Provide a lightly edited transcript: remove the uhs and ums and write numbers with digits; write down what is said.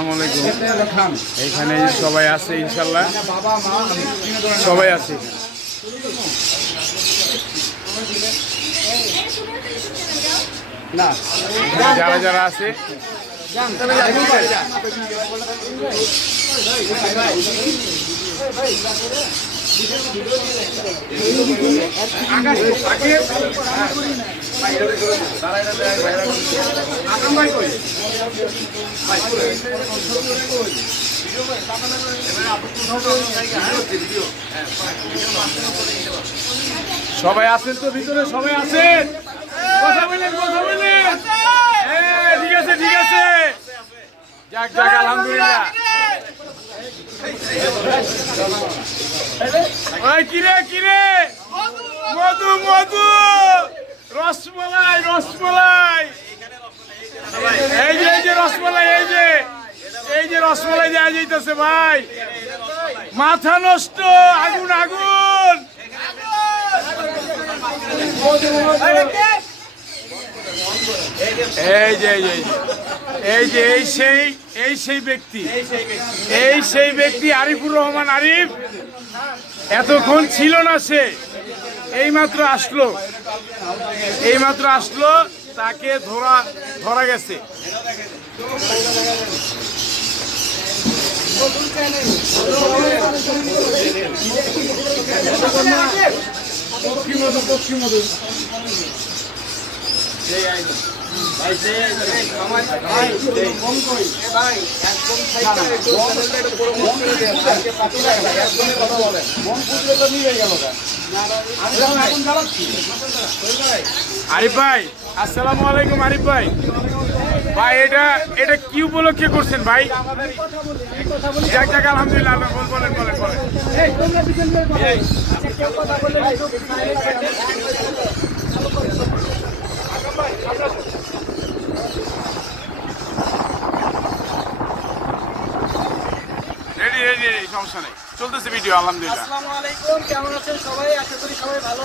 আসসালামু আলাইকুম। এখানে সবাই আছে ইনশাল্লাহ, সবাই আছে না, যারা যারা আছে সবাই আছেন তো ভিতরে, সবাই আছেন, কথা বলেন কথা বলেন। ঠিক আছে ঠিক আছে, যাক যাক আলহামদুলিল্লাহ। কিরে কিরে, মধু মধু, রসমলাই রসমলাই, এই যে রসমলাই, এই যে রসমলাই দেওয়া যাইতেছে ভাই, মাথা নষ্ট, আগুন আগুন। এই সেই ব্যক্তি আরিফুর রহমান আরিফ। এতক্ষণ ছিল না, সে এইমাত্র আসলো, তাকে ধরা গেছে। আরিফ ভাই আসসালামু আলাইকুম। আরিফ ভাই, ভাই এটা কি উপলক্ষে করছেন ভাই? যাক যাক আলহামদুলিল্লাহ, বলেন বলেন বলেন। রেডি রেডি, সমস্যা নেই, চলতেছে ভিডিও আলহামদুলিল্লাহ। আসসালামু আলাইকুম, কেমন আছেন সবাই? আশা করি সবাই ভালো।